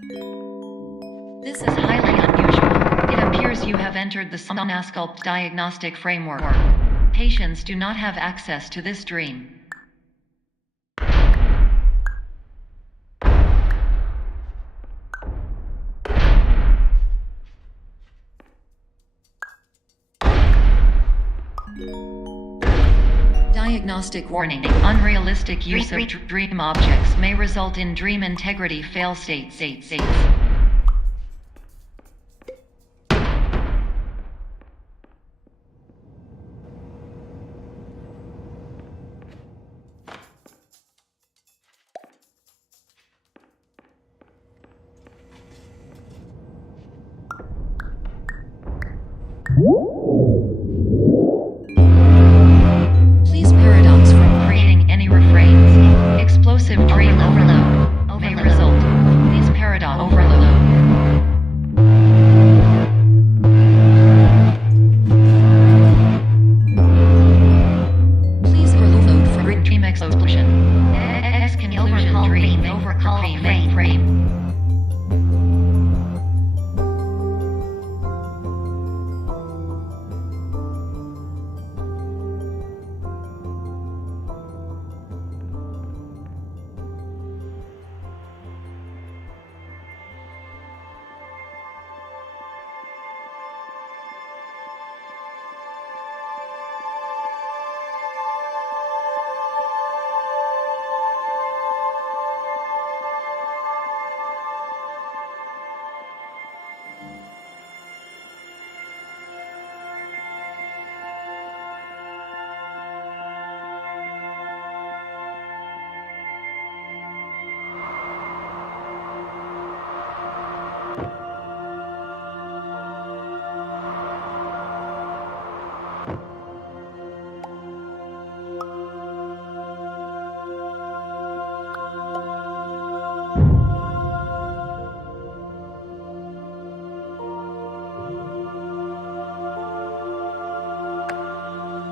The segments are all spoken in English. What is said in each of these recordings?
This is highly unusual. It appears you have entered the Sonasculpt diagnostic framework. Patients do not have access to this dream. Diagnostic warning. Unrealistic use of dream objects may result in dream integrity fail states. Please paradox from creating any refrains. Explosive dream overload may result. Please paradox overload. Please overload from dream explosion. Conclusion dream overcall frame.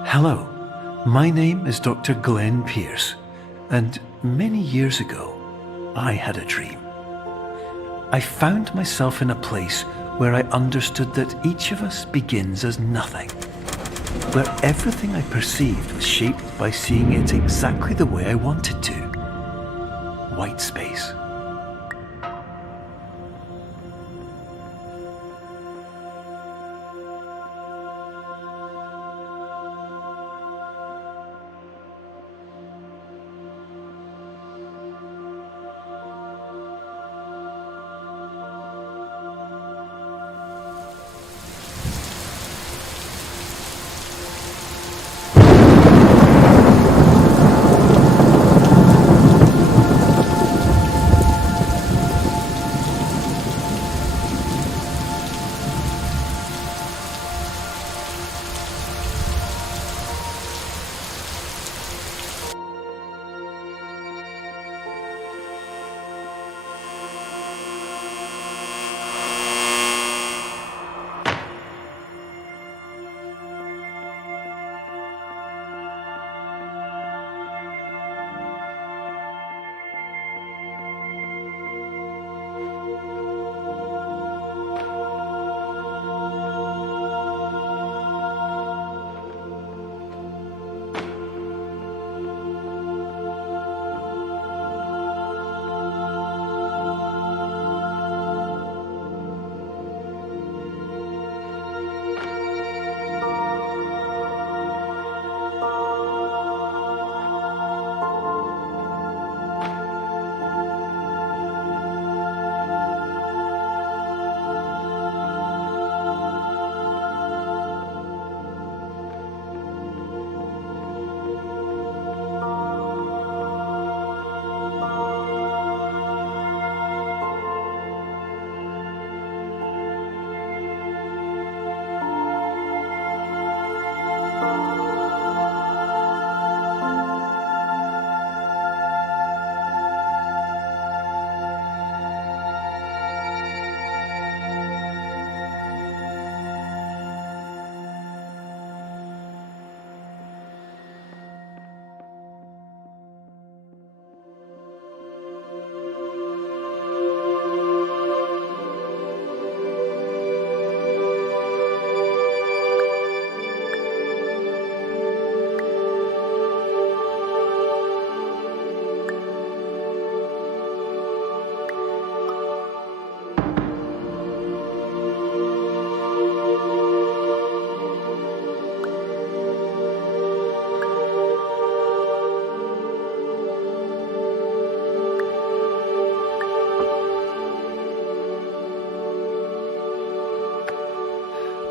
Hello, my name is Dr. Glenn Pierce, and many years ago, I had a dream. I found myself in a place where I understood that each of us begins as nothing, where everything I perceived was shaped by seeing it exactly the way I wanted to. White space.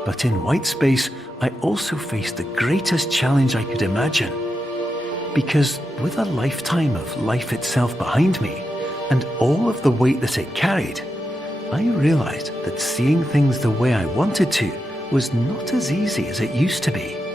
But in white space, I also faced the greatest challenge I could imagine. Because with a lifetime of life itself behind me, and all of the weight that it carried, I realized that seeing things the way I wanted to was not as easy as it used to be.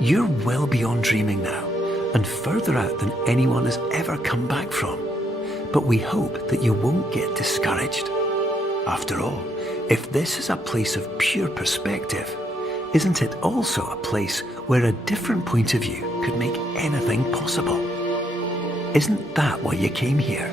You're well beyond dreaming now, and further out than anyone has ever come back from. But we hope that you won't get discouraged. After all, if this is a place of pure perspective, isn't it also a place where a different point of view could make anything possible? Isn't that why you came here?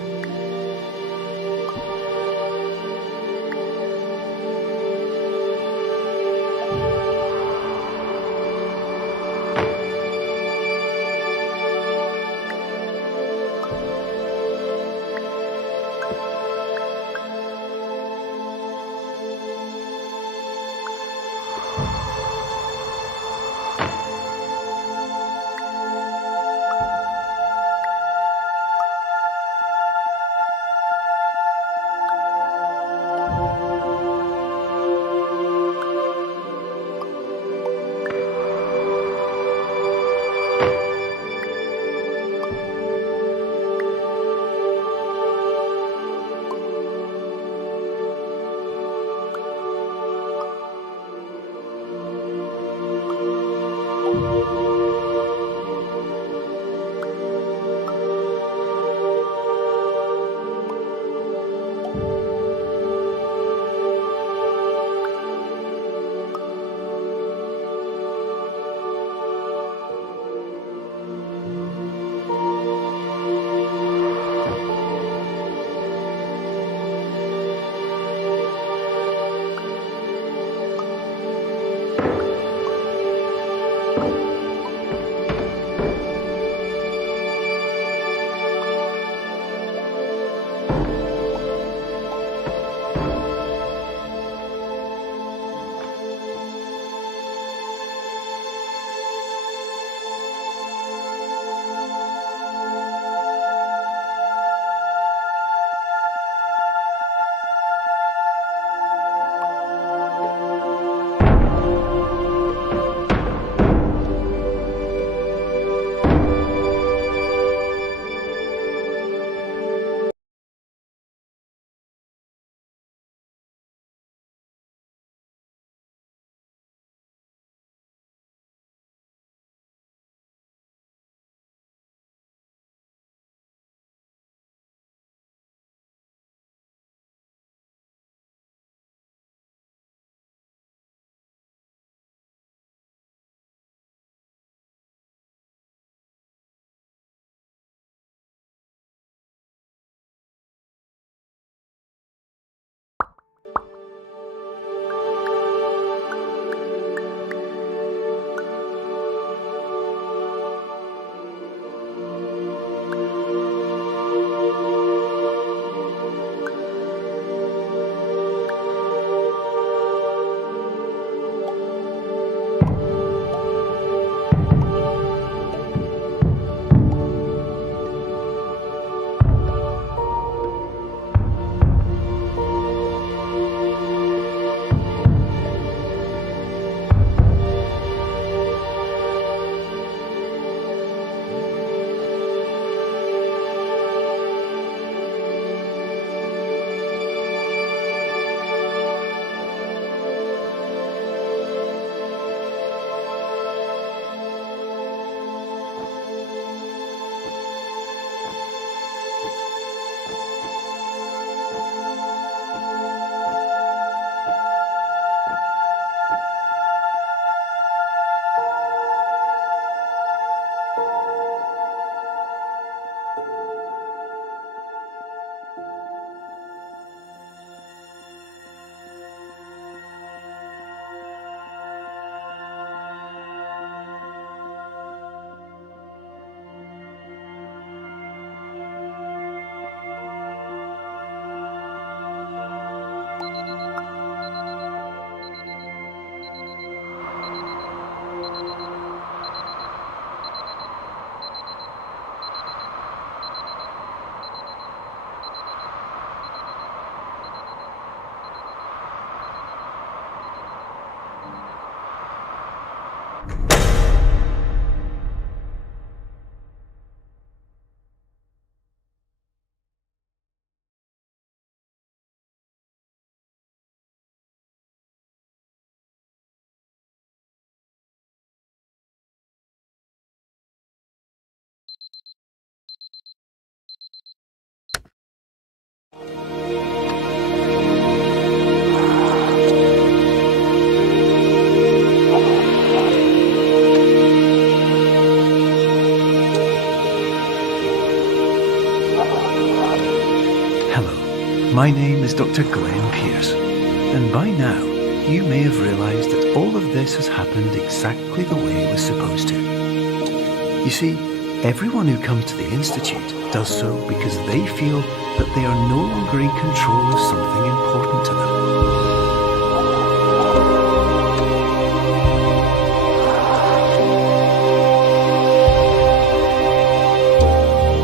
My name is Dr. Glenn Pierce, and by now you may have realised that all of this has happened exactly the way it was supposed to. You see, everyone who comes to the Institute does so because they feel that they are no longer in control of something important to them.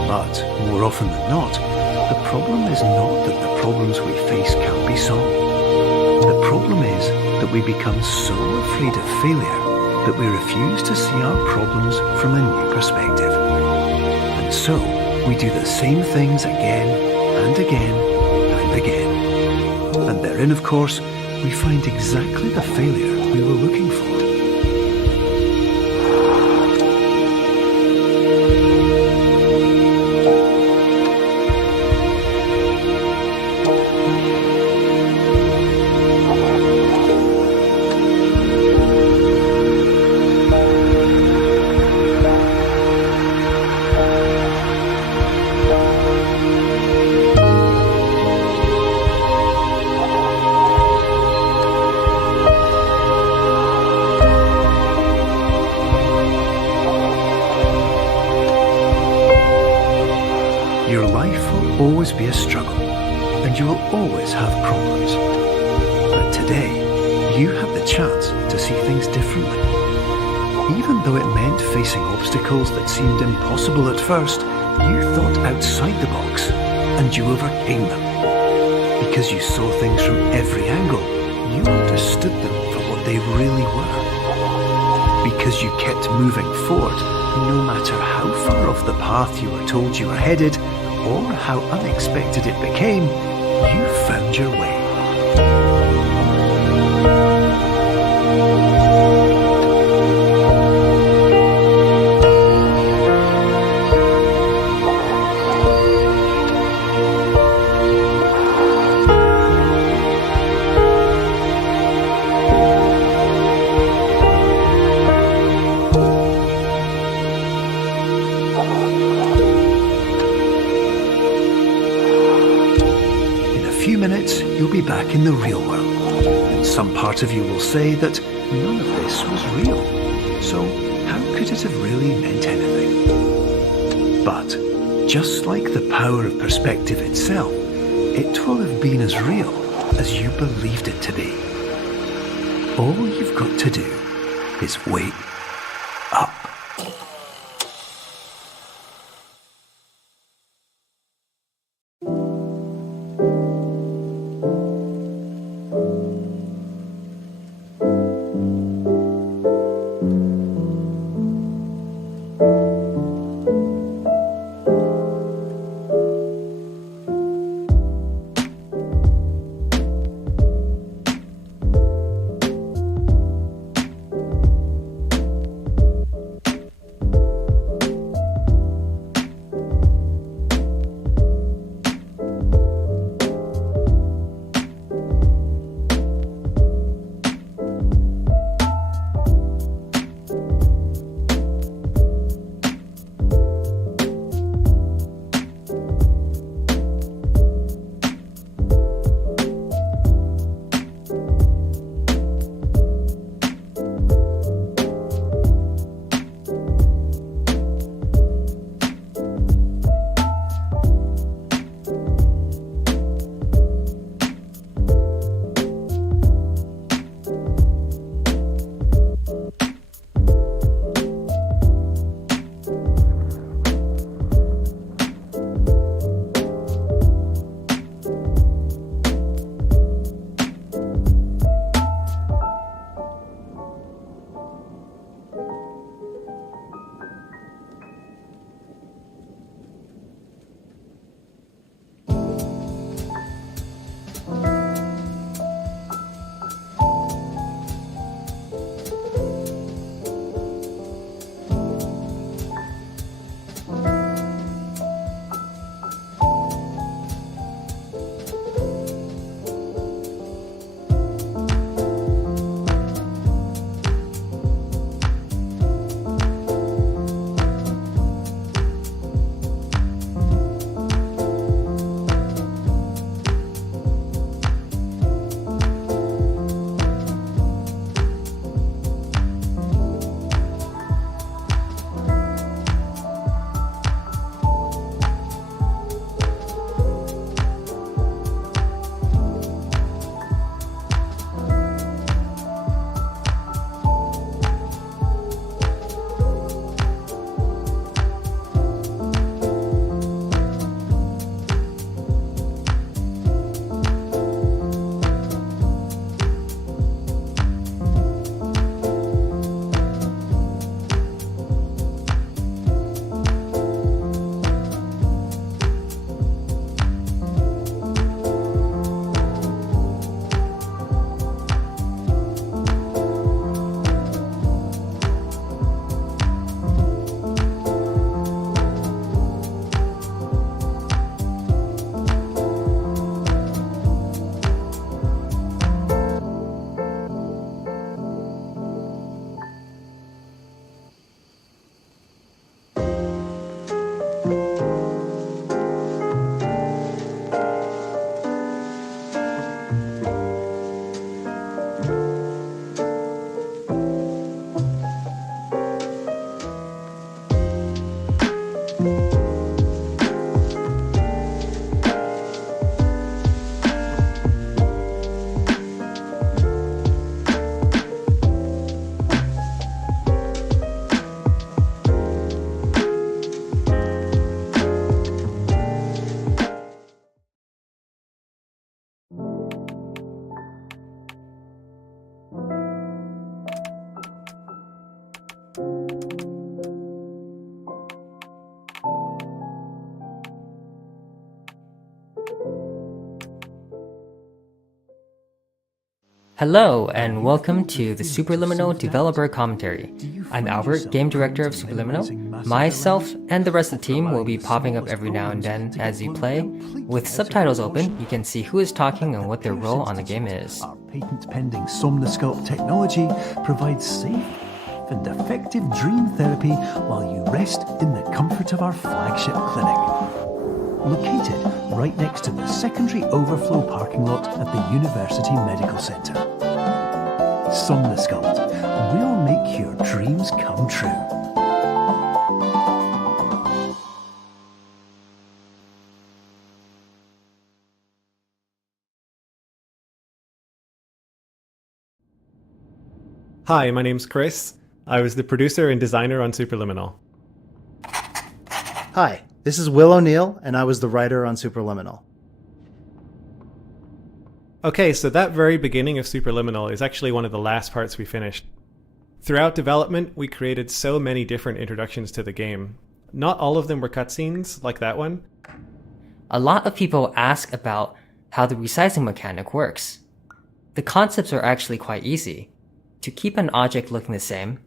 But more often than not, the problem is not that the problems we face can't be solved. The problem is that we become so afraid of failure that we refuse to see our problems from a new perspective. And so, we do the same things again and again and again. And therein, of course, we find exactly the failure we were looking for. Your life will always be a struggle, and you will always have problems. But today, you have the chance to see things differently. Even though it meant facing obstacles that seemed impossible at first, you thought outside the box, and you overcame them. Because you saw things from every angle, you understood them for what they really were. Because you kept moving forward, no matter how far off the path you were told you were headed, or how unexpected it became, you found your way. In a few minutes, you'll be back in the real world, and some part of you will say that none of this was real, so how could it have really meant anything? But, just like the power of perspective itself, it will have been as real as you believed it to be. All you've got to do is wake up. Hello, and welcome to the Superliminal Developer Commentary. I'm Albert, Game Director of Superliminal. Myself and the rest of the team will be popping up every now and then as you play. With subtitles open, you can see who is talking and what their role on the game is. Our patent-pending Somnosculpt technology provides safe and effective dream therapy while you rest in the comfort of our flagship clinic. Located right next to the secondary overflow parking lot at the University Medical Centre. Somnosculpt, we'll make your dreams come true. Hi, my name's Chris. I was the producer and designer on Superliminal. Hi, this is Will O'Neill, and I was the writer on Superliminal. Okay, so that very beginning of Superliminal is actually one of the last parts we finished. Throughout development, we created so many different introductions to the game. Not all of them were cutscenes, like that one. A lot of people ask about how the resizing mechanic works. The concepts are actually quite easy. To keep an object looking the same,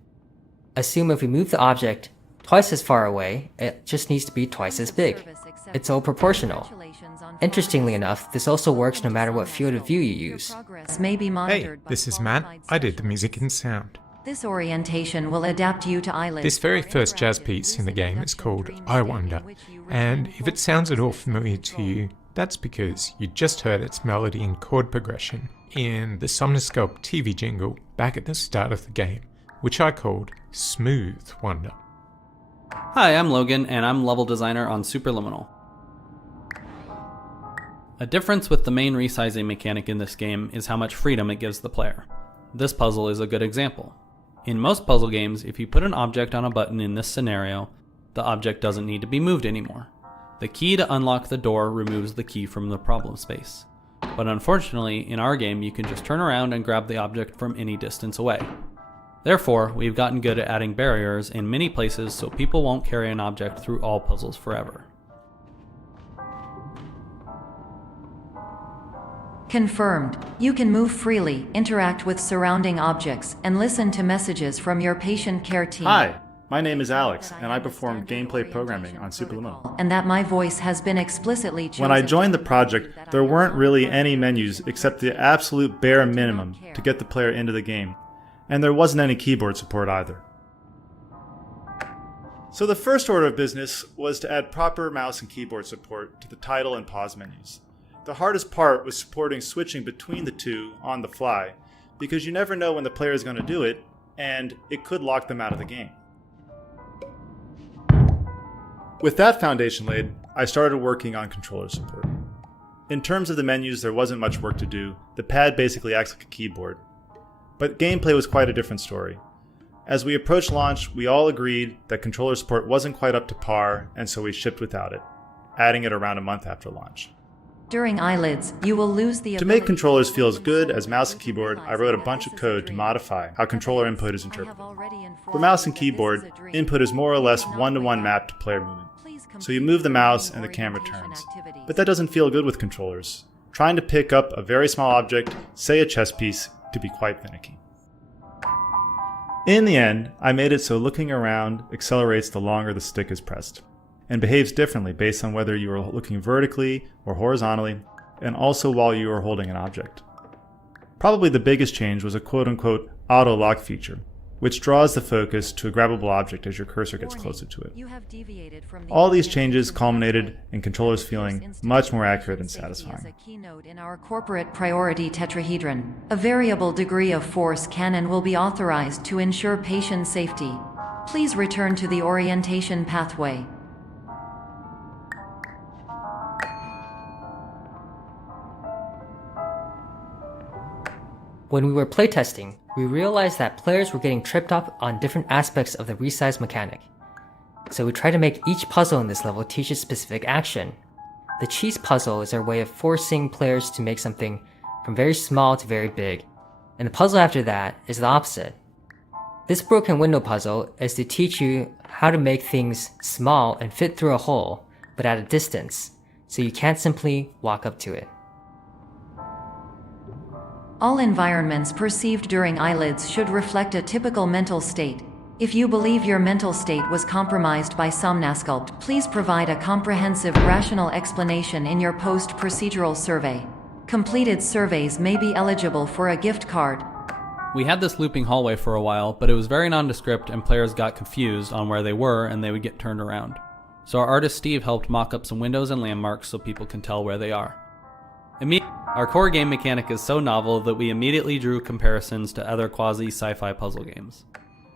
assume if we move the object twice as far away, it just needs to be twice as big. It's all proportional. Interestingly enough, this also works no matter what field of view you use. Hey, this is Matt. I did the music and sound. This orientation will adapt you to eyelids. This very first jazz piece in the game is called I Wonder, and if it sounds at all familiar to you, that's because you just heard its melody and chord progression in the Somnosculpt TV jingle back at the start of the game, which I called Smooth Wonder. Hi, I'm Logan, and I'm level designer on Superliminal. A difference with the main resizing mechanic in this game is how much freedom it gives the player. This puzzle is a good example. In most puzzle games, if you put an object on a button in this scenario, the object doesn't need to be moved anymore. The key to unlock the door removes the key from the problem space. But unfortunately, in our game, you can just turn around and grab the object from any distance away. Therefore, we've gotten good at adding barriers in many places so people won't carry an object through all puzzles forever. Confirmed. You can move freely, interact with surrounding objects, and listen to messages from your patient care team. Hi, my name is Alex, and I perform gameplay programming on Superliminal. And that my voice has been explicitly chosen. When I joined the project, there weren't really any menus except the absolute bare minimum to get the player into the game, and there wasn't any keyboard support either. So the first order of business was to add proper mouse and keyboard support to the title and pause menus. The hardest part was supporting switching between the two on the fly, because you never know when the player is going to do it, and it could lock them out of the game. With that foundation laid, I started working on controller support. In terms of the menus, there wasn't much work to do. The pad basically acts like a keyboard. But gameplay was quite a different story. As we approached launch, we all agreed that controller support wasn't quite up to par, and so we shipped without it, adding it around a month after launch. During eyelids, you will lose the To make controllers feel as good as mouse and keyboard, I wrote a bunch of code to modify how controller input is interpreted. For mouse and keyboard, input is more or less one-to-one mapped to player movement. So you move the mouse and the camera turns. But that doesn't feel good with controllers. Trying to pick up a very small object, say a chess piece, to be quite finicky. In the end, I made it so looking around accelerates the longer the stick is pressed, and behaves differently based on whether you are looking vertically or horizontally, and also while you are holding an object. Probably the biggest change was a quote-unquote auto-lock feature, which draws the focus to a grabbable object as your cursor gets closer to it. All these changes culminated in controllers feeling much more accurate and satisfying. In our corporate priority tetrahedron, a variable degree of force can and will be authorized to ensure patient safety. Please return to the orientation pathway. When we were playtesting, we realized that players were getting tripped up on different aspects of the resize mechanic. So we tried to make each puzzle in this level teach a specific action. The cheese puzzle is our way of forcing players to make something from very small to very big, and the puzzle after that is the opposite. This broken window puzzle is to teach you how to make things small and fit through a hole, but at a distance, so you can't simply walk up to it. All environments perceived during eyelids should reflect a typical mental state. If you believe your mental state was compromised by Somnasculpt, please provide a comprehensive, rational explanation in your post-procedural survey. Completed surveys may be eligible for a gift card. We had this looping hallway for a while, but it was very nondescript and players got confused on where they were and they would get turned around. So our artist Steve helped mock up some windows and landmarks so people can tell where they are. Our core game mechanic is so novel that we immediately drew comparisons to other quasi-sci-fi puzzle games.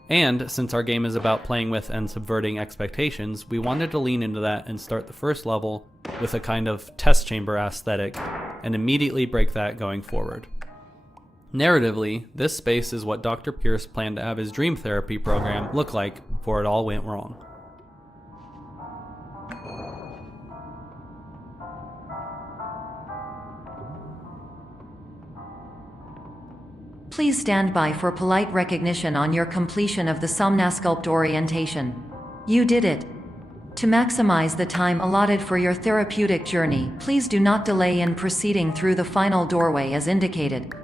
And since our game is about playing with and subverting expectations, we wanted to lean into that and start the first level with a kind of test chamber aesthetic and immediately break that going forward. Narratively, this space is what Dr. Pierce planned to have his dream therapy program look like before it all went wrong. Please stand by for polite recognition on your completion of the Somnasculpt orientation. You did it! To maximize the time allotted for your therapeutic journey, please do not delay in proceeding through the final doorway as indicated.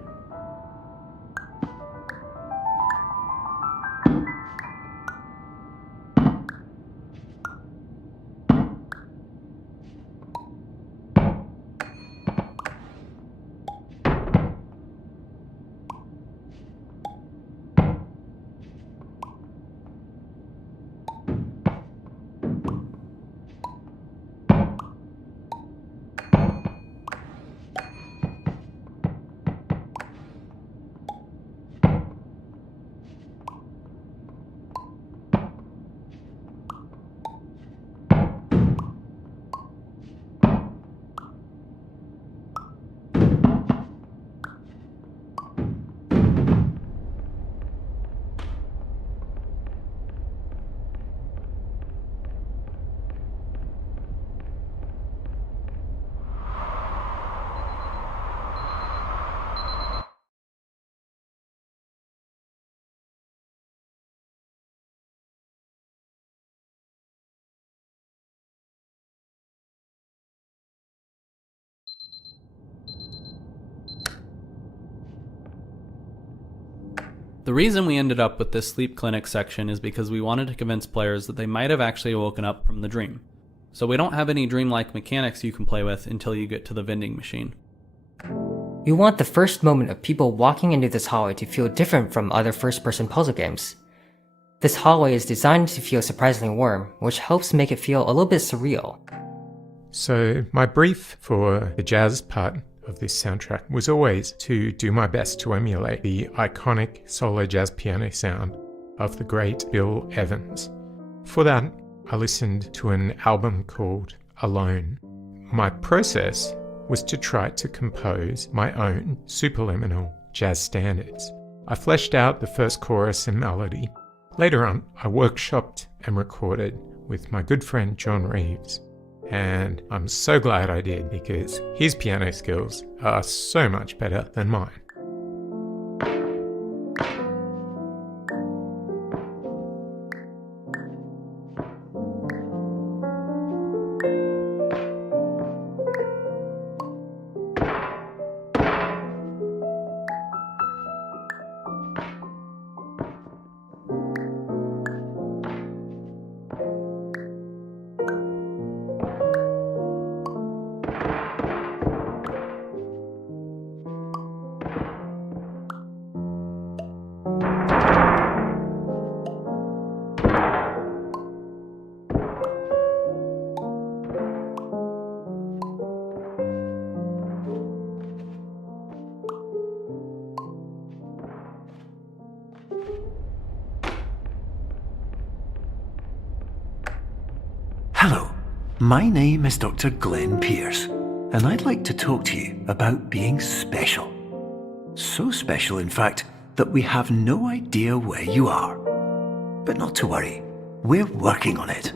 The reason we ended up with this sleep clinic section is because we wanted to convince players that they might have actually woken up from the dream. So we don't have any dreamlike mechanics you can play with until you get to the vending machine. We want the first moment of people walking into this hallway to feel different from other first-person puzzle games. This hallway is designed to feel surprisingly warm, which helps make it feel a little bit surreal. So my brief for the jazz part of this soundtrack was always to do my best to emulate the iconic solo jazz piano sound of the great Bill Evans. For that, I listened to an album called Alone. My process was to try to compose my own superliminal jazz standards. I fleshed out the first chorus and melody. Later on, I workshopped and recorded with my good friend John Reeves. And I'm so glad I did because his piano skills are so much better than mine. Hello, my name is Dr. Glenn Pierce, and I'd like to talk to you about being special. So special, in fact, that we have no idea where you are. But not to worry, we're working on it.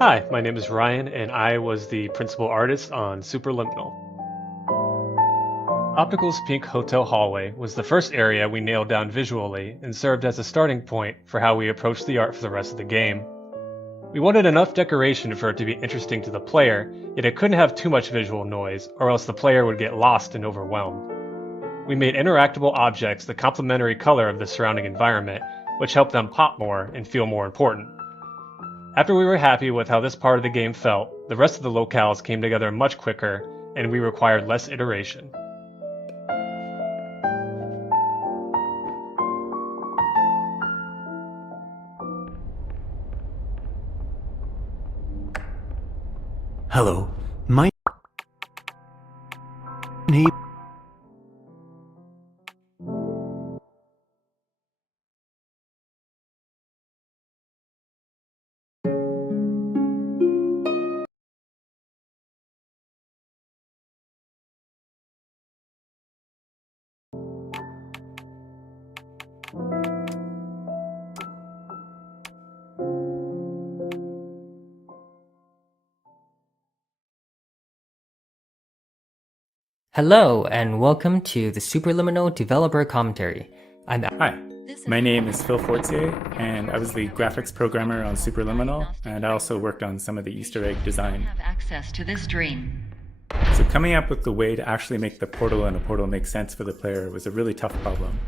Hi, my name is Ryan, and I was the principal artist on Superliminal. Optical's pink hotel hallway was the first area we nailed down visually and served as a starting point for how we approached the art for the rest of the game. We wanted enough decoration for it to be interesting to the player, yet it couldn't have too much visual noise, or else the player would get lost and overwhelmed. We made interactable objects the complementary color of the surrounding environment, which helped them pop more and feel more important. After we were happy with how this part of the game felt, the rest of the locales came together much quicker, and we required less iteration. Hello, my name. Hello, and welcome to the Superliminal Developer Commentary. I'm Hi, my name is Phil Fortier, and I was the graphics programmer on Superliminal, and I also worked on some of the Easter egg design. Have access to this dream. So coming up with the way to actually make the portal and a portal make sense for the player was a really tough problem,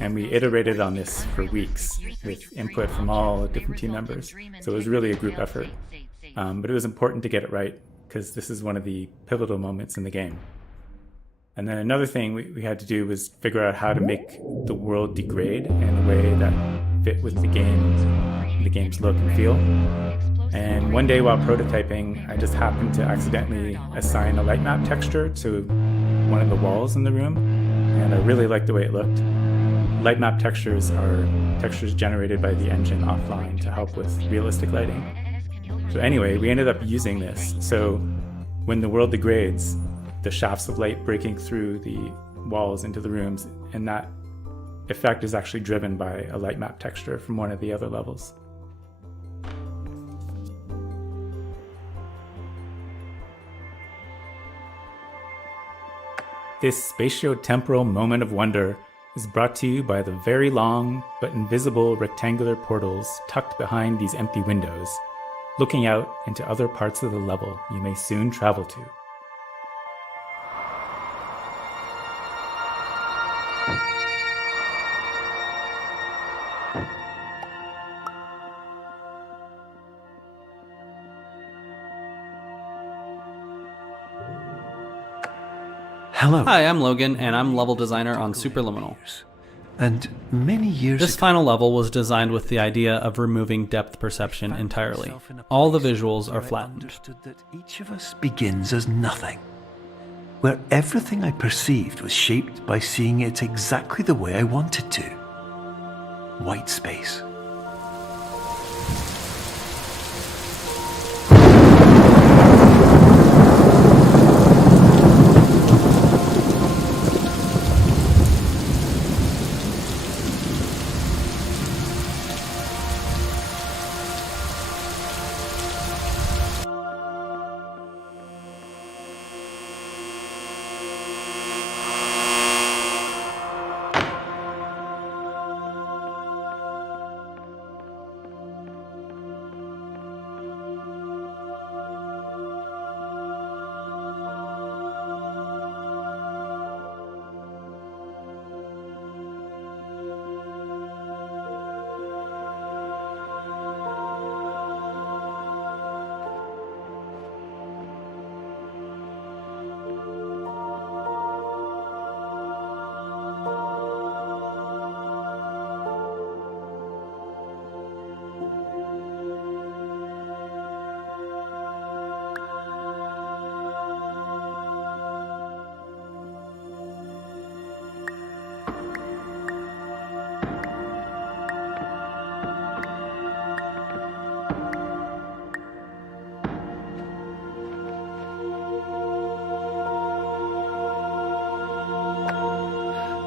and we iterated on this for weeks with input from all different team members, so it was really a group effort. But it was important to get it right, because this is one of the pivotal moments in the game. And then another thing we had to do was figure out how to make the world degrade in a way that fit with the game's look and feel. And one day while prototyping, I just happened to accidentally assign a light map texture to one of the walls in the room, and I really liked the way it looked. Light map textures are textures generated by the engine offline to help with realistic lighting. So anyway, we ended up using this. So when the world degrades, the shafts of light breaking through the walls into the rooms, and that effect is actually driven by a light map texture from one of the other levels. This spatio-temporal moment of wonder is brought to you by the very long but invisible rectangular portals tucked behind these empty windows, looking out into other parts of the level you may soon travel to. Hello. Hi, I'm Logan, and I'm level designer on Superliminal. And many years This ago, final level was designed with the idea of removing depth perception entirely. All the visuals are flattened. I understood that each of us begins as nothing, where everything I perceived was shaped by seeing it exactly the way I wanted to. White space.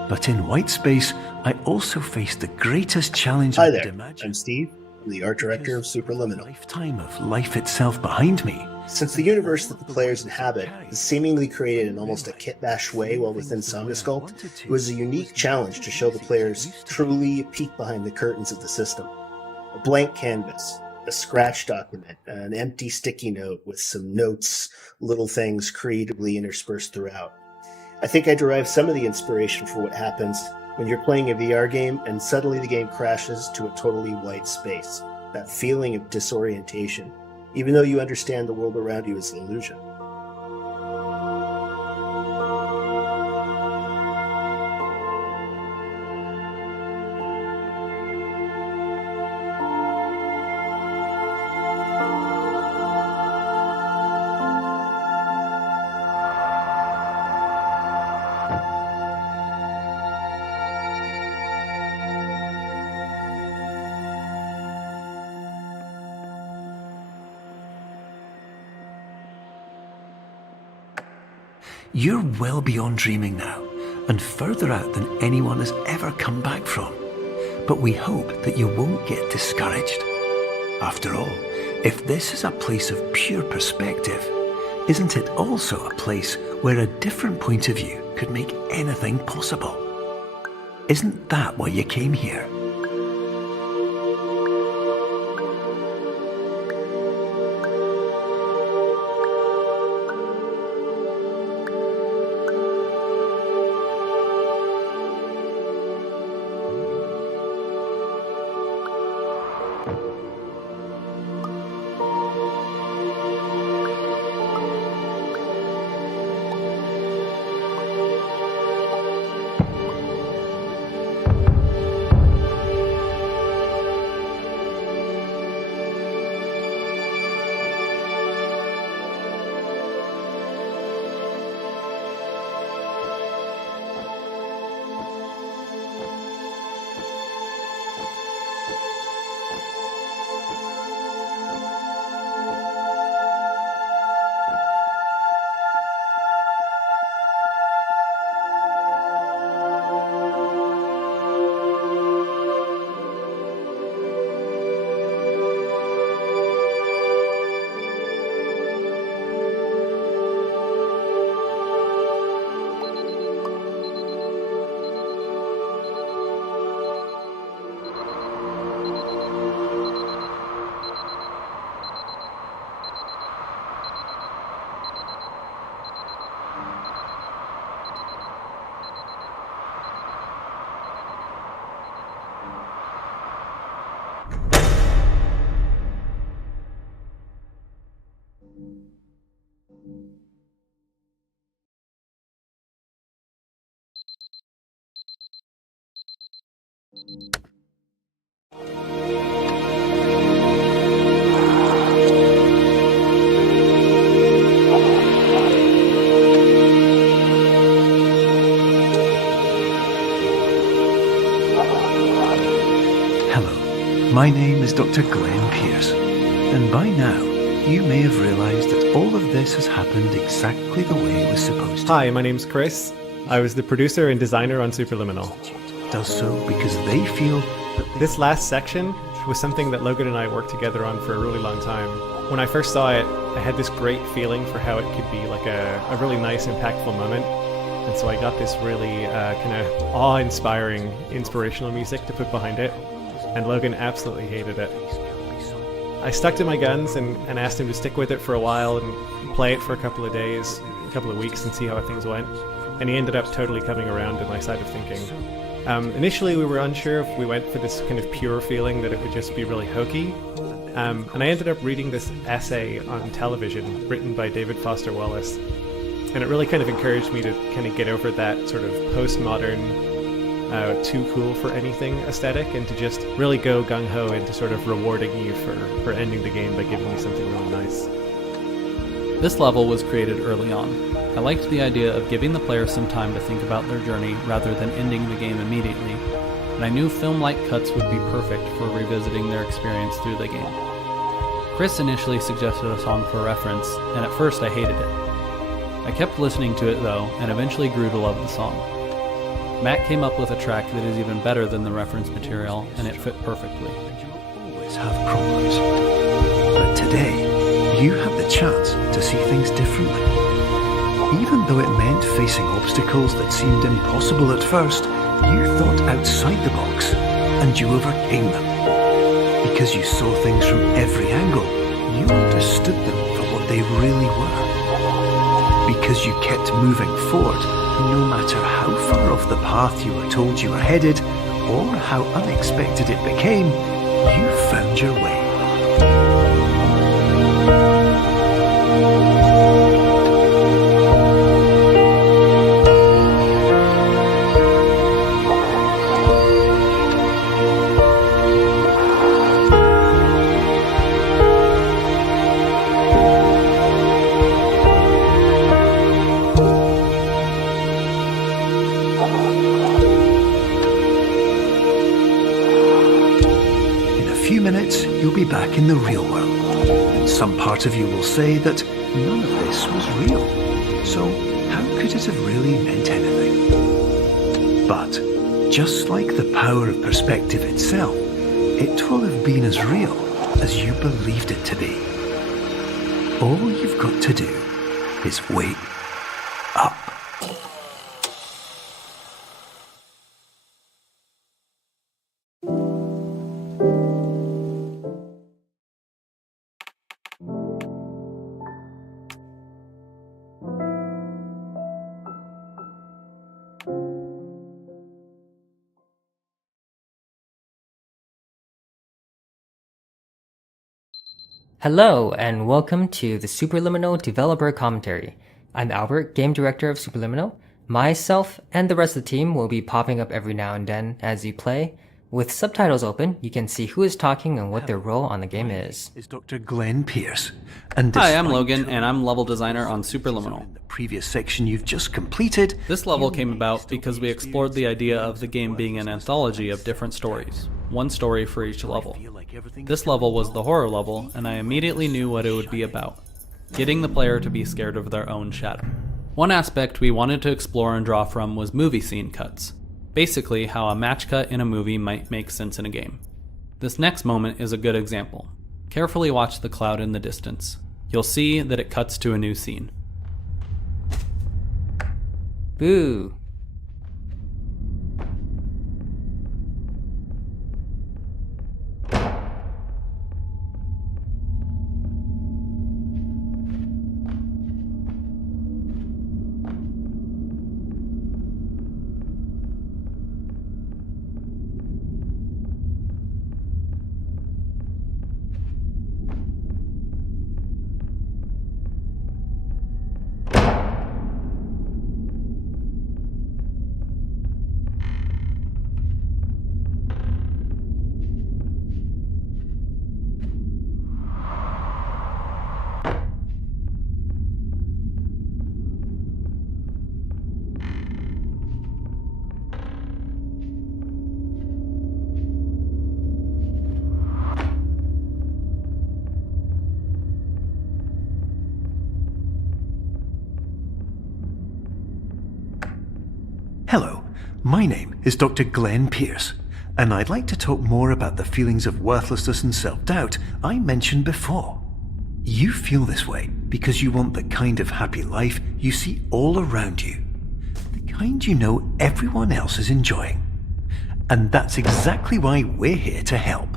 But in white space, I also faced the greatest challenge Hi I there, could imagine. I'm Steve, the art director of Superliminal. Lifetime of life itself behind me. Since the universe that the players inhabit is seemingly created in almost a kit-bash way while within Somnosculpt, it was a unique challenge to show the players truly a peek behind the curtains of the system. A blank canvas, a scratch document, an empty sticky note with some notes, little things creatively interspersed throughout. I think I derived some of the inspiration for what happens when you're playing a VR game and suddenly the game crashes to a totally white space. That feeling of disorientation, even though you understand the world around you is an illusion. You're well beyond dreaming now, and further out than anyone has ever come back from. But we hope that you won't get discouraged. After all, if this is a place of pure perspective, isn't it also a place where a different point of view could make anything possible? Isn't that why you came here? My name is Dr. Glenn Pierce, and by now you may have realised that all of this has happened exactly the way it was supposed to. Hi, my name's Chris. I was the producer and designer on Superliminal. Does so because they feel that This last section was something that Logan and I worked together on for a really long time. When I first saw it, I had this great feeling for how it could be like a really nice, impactful moment. And so I got this really kind of awe-inspiring, inspirational music to put behind it. And Logan absolutely hated it. I stuck to my guns and asked him to stick with it for a while and play it for a couple of days, a couple of weeks, and see how things went. And he ended up totally coming around to my side of thinking. Initially we were unsure if we went for this kind of pure feeling that it would just be really hokey. And I ended up reading this essay on television written by David Foster Wallace. And it really kind of encouraged me to kind of get over that sort of postmodern, too cool for anything aesthetic, and to just really go gung-ho into sort of rewarding you for ending the game by giving you something really nice. This level was created early on. I liked the idea of giving the player some time to think about their journey rather than ending the game immediately, and I knew film-like cuts would be perfect for revisiting their experience through the game. Chris initially suggested a song for reference, and at first I hated it. I kept listening to it though, and eventually grew to love the song. Matt came up with a track that is even better than the reference material, and it fit perfectly. always have problems. But today, you have the chance to see things differently. Even though it meant facing obstacles that seemed impossible at first, you thought outside the box and you overcame them. Because you saw things from every angle, you understood them for what they really were. Because you kept moving forward, no matter how far off the path you were told you were headed, or how unexpected it became, you found your way. You'll be back in the real world, and some part of you will say that none of this was real, so how could it have really meant anything? But, just like the power of perspective itself, it will have been as real as you believed it to be. All you've got to do is wait up. Hello, and welcome to the Superliminal Developer Commentary. I'm Albert, Game Director of Superliminal. Myself and the rest of the team will be popping up every now and then as you play. With subtitles open, you can see who is talking and what their role on the game is. Is Dr. Glenn Pierce. And Hi, I'm Logan, and I'm level designer on Superliminal. In the previous section you've just completed, This level came about because we explored the idea of the game being an anthology of different stories, one story for each level. This level was the horror level, and I immediately knew what it would be about: getting the player to be scared of their own shadow. One aspect we wanted to explore and draw from was movie scene cuts. Basically, how a match cut in a movie might make sense in a game. This next moment is a good example. Carefully watch the cloud in the distance. You'll see that it cuts to a new scene. Boo! Hello, my name is Dr. Glenn Pierce, and I'd like to talk more about the feelings of worthlessness and self-doubt I mentioned before. You feel this way because you want the kind of happy life you see all around you, the kind you know everyone else is enjoying. And that's exactly why we're here to help.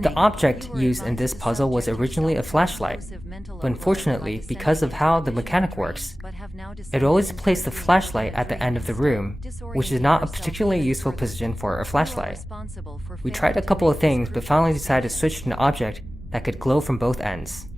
The object used in this puzzle was originally a flashlight, but unfortunately, because of how the mechanic works, it always placed the flashlight at the end of the room, which is not a particularly useful position for a flashlight. We tried a couple of things, but finally decided to switch to an object that could glow from both ends.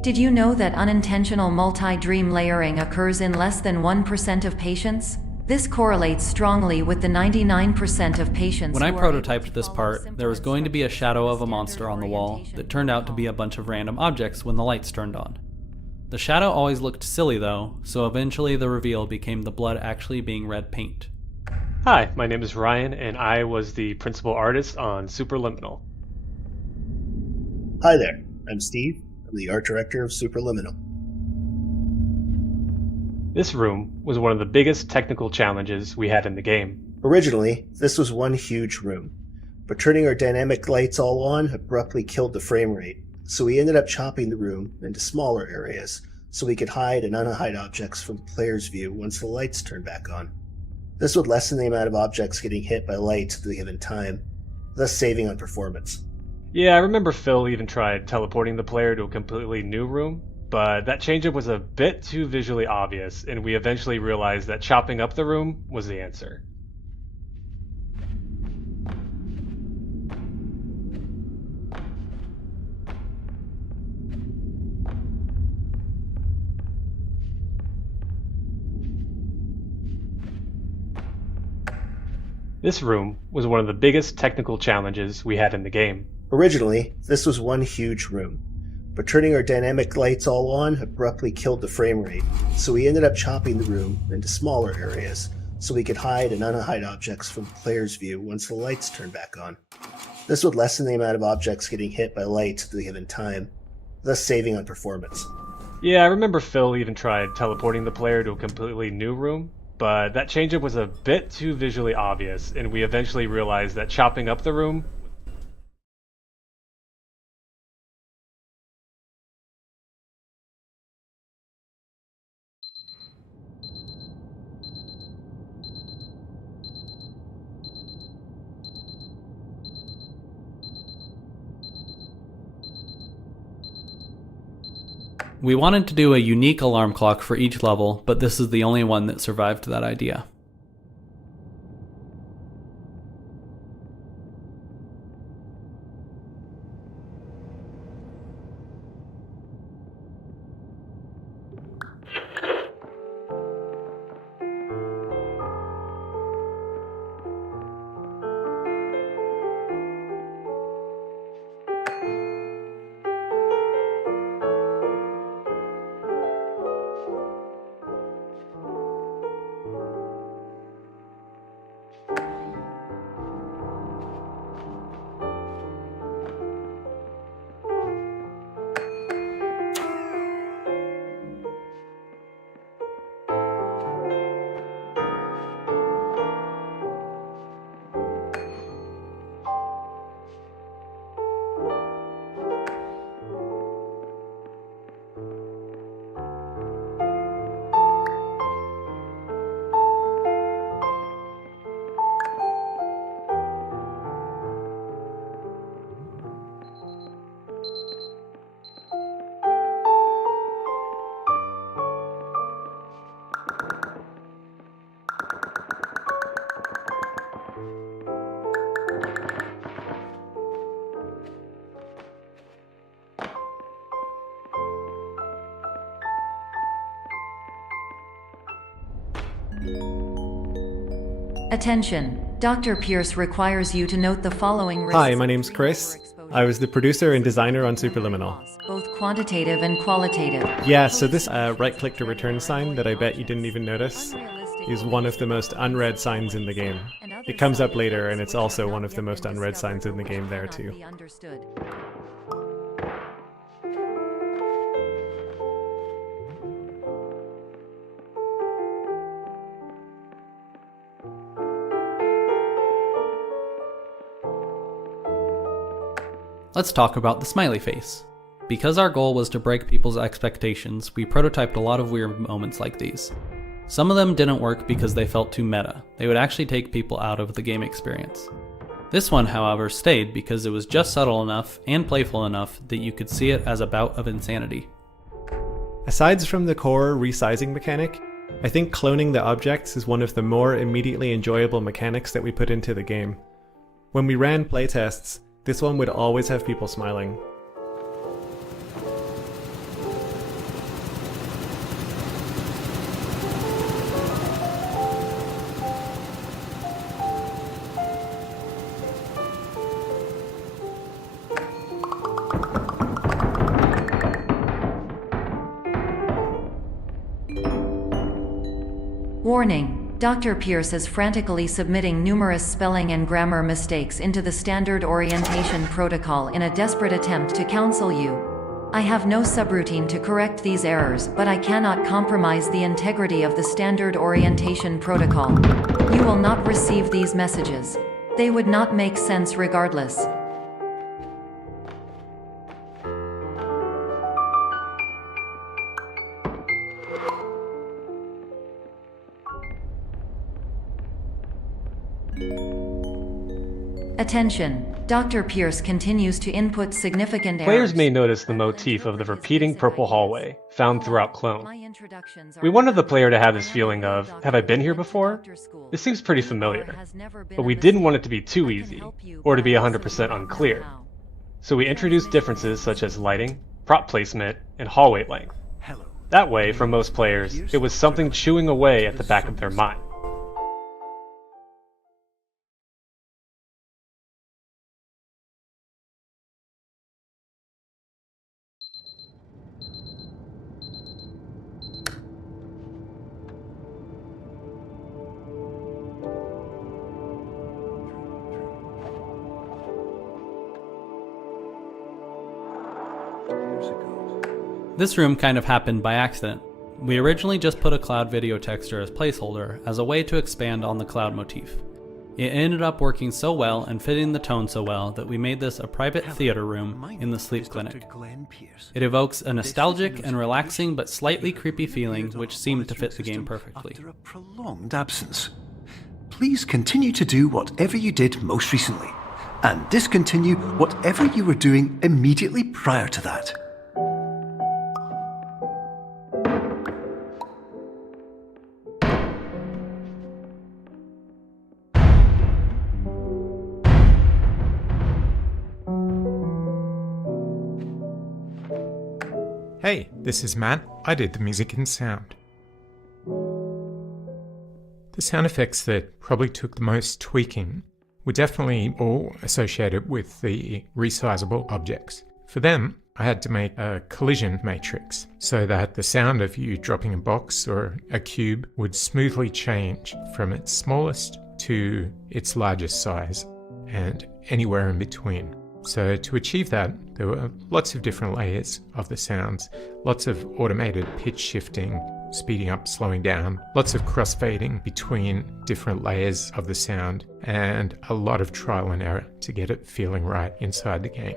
Did you know that unintentional multi-dream layering occurs in less than 1% of patients? This correlates strongly with the 99% of patients. When I who are able prototyped to this follow part, simple there was going to be a shadow of a steps monster on the for wall orientation that turned out to be a bunch of random objects when the lights turned on. The shadow always looked silly though, so eventually the reveal became the blood actually being red paint. Hi, my name is Ryan, and I was the principal artist on Superliminal. Hi there, I'm Steve. I'm the art director of Superliminal. This room was one of the biggest technical challenges we had in the game. Originally, this was one huge room, but turning our dynamic lights all on abruptly killed the frame rate, so we ended up chopping the room into smaller areas so we could hide and unhide objects from the player's view once the lights turned back on. This would lessen the amount of objects getting hit by lights at the given time, thus saving on performance. Yeah, I remember Phil even tried teleporting the player to a completely new room, but that change-up was a bit too visually obvious, and we eventually realized that chopping up the room was the answer. This room was one of the biggest technical challenges we had in the game. Originally, this was one huge room, but turning our dynamic lights all on abruptly killed the frame rate, so we ended up chopping the room into smaller areas so we could hide and unhide objects from the player's view once the lights turned back on. This would lessen the amount of objects getting hit by lights at the given time, thus saving on performance. Yeah, I remember Phil even tried teleporting the player to a completely new room, but that change-up was a bit too visually obvious, and we eventually realized that chopping up the room. We wanted to do a unique alarm clock for each level, but this is the only one that survived that idea. Attention! Dr. Pierce requires you to note the following risks. Hi, my name's Chris. I was the producer and designer on Superliminal. Both quantitative and qualitative. Yeah, so this right-click to return sign that I bet you didn't even notice is one of the most unread signs in the game. It comes up later, and it's also one of the most unread signs in the game there too. Let's talk about the smiley face. Because our goal was to break people's expectations, we prototyped a lot of weird moments like these. Some of them didn't work because they felt too meta. They would actually take people out of the game experience. This one, however, stayed because it was just subtle enough and playful enough that you could see it as a bout of insanity. Aside from the core resizing mechanic, I think cloning the objects is one of the more immediately enjoyable mechanics that we put into the game. When we ran playtests, this one would always have people smiling. Warning: Dr. Pierce is frantically submitting numerous spelling and grammar mistakes into the standard orientation protocol in a desperate attempt to counsel you. I have no subroutine to correct these errors, but I cannot compromise the integrity of the standard orientation protocol. You will not receive these messages. They would not make sense regardless. Attention! Dr. Pierce continues to input significant errors. Players may notice the motif of the repeating purple hallway found throughout Clone. We wanted the player to have this feeling of, have I been here before? This seems pretty familiar. But we didn't want it to be too easy, or to be 100% unclear. So we introduced differences such as lighting, prop placement, and hallway length. That way, for most players, it was something chewing away at the back of their mind. This room kind of happened by accident. We originally just put a cloud video texture as placeholder as a way to expand on the cloud motif. It ended up working so well and fitting the tone so well that we made this a private theater room in the sleep clinic. It evokes a nostalgic and relaxing but slightly creepy feeling which seemed to fit the game perfectly. After a prolonged absence, please continue to do whatever you did most recently, and discontinue whatever you were doing immediately prior to that. Hey, this is Matt. I did the music and sound. The sound effects that probably took the most tweaking were definitely all associated with the resizable objects. For them, I had to make a collision matrix so that the sound of you dropping a box or a cube would smoothly change from its smallest to its largest size and anywhere in between. So to achieve that, there were lots of different layers of the sounds, lots of automated pitch shifting, speeding up, slowing down, lots of crossfading between different layers of the sound, and a lot of trial and error to get it feeling right inside the game.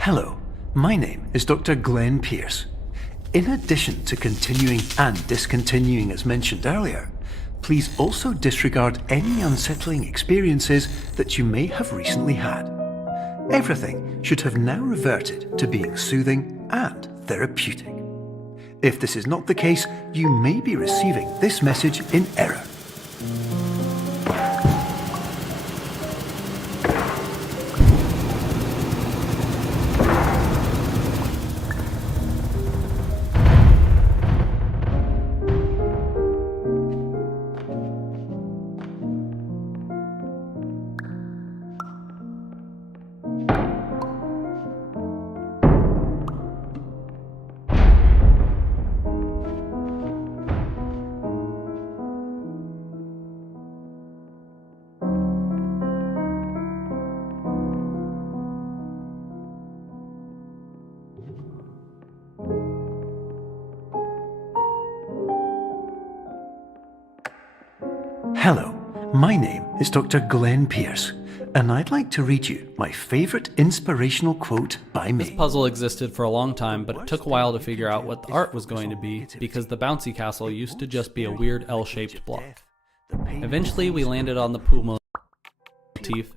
Hello, my name is Dr. Glenn Pierce. In addition to continuing and discontinuing as mentioned earlier, please also disregard any unsettling experiences that you may have recently had. Everything should have now reverted to being soothing and therapeutic. If this is not the case, you may be receiving this message in error. Hello, my name is Dr. Glenn Pierce, and I'd like to read you my favorite inspirational quote by me. This puzzle existed for a long time, but it took a while to figure out what the art was going to be because the bouncy castle used to just be a weird L-shaped block. Eventually, we landed on the pool motif